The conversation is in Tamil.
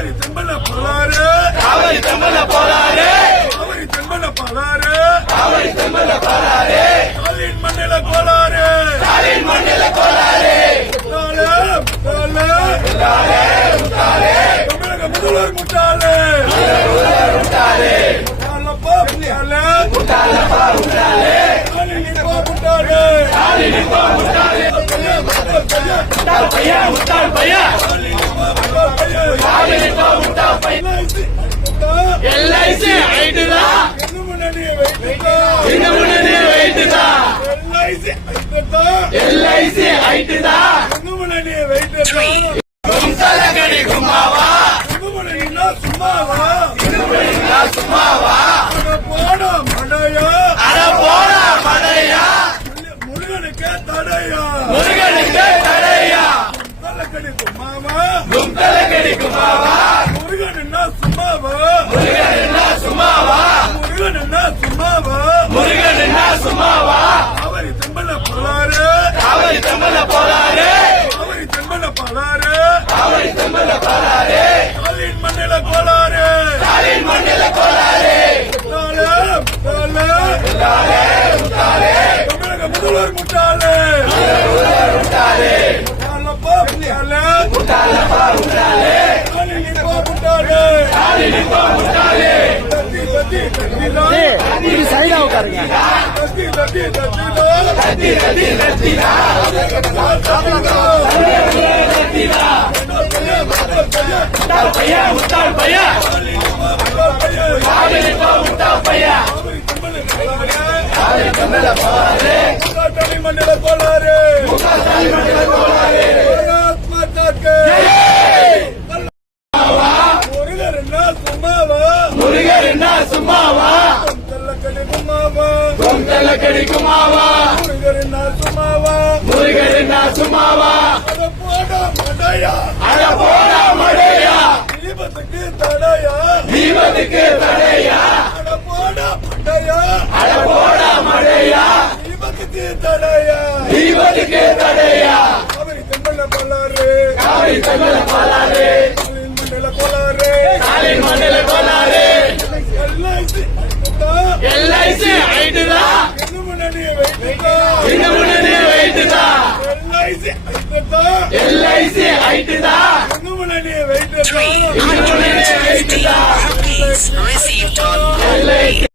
காவிரி தெம்பல பலாறு. காவிரி தெம்பல போறாரு காவிரி தெம்பல பலாறு. காவிரி தெம்பல போறாரு காலின் மண்ணில கோளாறு. காலின் மண்ணில கோளாறு. முட்டாளே முட்டாளே. தமிழக முதல்வர் முட்டாளே. முட்டாளே. முட்டாளப்பா முட்டாளே. முட்டாளப்பா முட்டாளே. நிற்பா முட்டாளே. நிற்பா முட்டாளே. முட்டாள் பையன் முட்டாள் பையன். எல்ஐசி வைத்துட்டா? இந்த முன்னணி வைத்துதான் எல்ஐசி எது முன்னணியை வைத்துட்டா? கும்தலகடி கும்மாவா சும்மாவா? சும்மாவா அட போடா மடையா. அட போடா மடையா முருகனுக்கே தடையா. முருகனுக்கு தடையா தலக்கடி சும்மாவா? கும்மாவா முருகனுன்னா சும்மாவா? முருகன் சும்மாவா முருகனுன்னா சும்மாவா? முருகன் சும்மாவா காவிரி தெம்பல பலாறு. காவிரி தெம்பல போறாரு காவிரி தெம்பல பலாறு. காவிரி தெம்பல போறாரு காலின் மண்ணில கோளாறு. காலின் மண்ணில கோளாறு முட்டாளே, முட்டாளே. தமிழக முதல்வர் முட்டாளே முட்டாளே முட்டாளப்பா முட்டாளே முட்டாளப்பா முட்டாளே காலில் நிற்பா முட்டாளே காலில் நிற்பா முட்டாளே தட்டி தட்டி தட்டிதான் நீங்க சைடா உட்காருங்க தட்டி தட்டி தட்டிதான் தத்தி தத்தி தத்தினா முட்டாள் பையன் முட்டாள் பையன் காலில் நிற்பா முட்டாள் பையன் காலில் தெம்பல பாருங்க. மண்டல கோளாறு முட்டாள் மண்ணில கோளாறு பாரத் மாதாக்கு முருகர் என்ன சும்மாவா முருகன் என்ன சும்மாவா தள்ளக்கடி சும்மாவா முருகர் என்ன சும்மாவா? முருகன் சும்மாவா? அட போடா மடையா? தீபத்துக்கு தடையா? தீபத்துக்கு தடையா அட போட மடையா? அட போடா மடையா தீபத்துக்கு தடையா? தீபத்துக்கு தடையா காவிரி தெம்பல கோளாறு காவிரி தெம்பல கோளாறு எல்ஐசி வைத்துட்டா? இந்த முன்னணி வைத்துதான் எல்ஐசி ஐட்டுட்டா. எல்ஐசி ஐட்டுதான் எது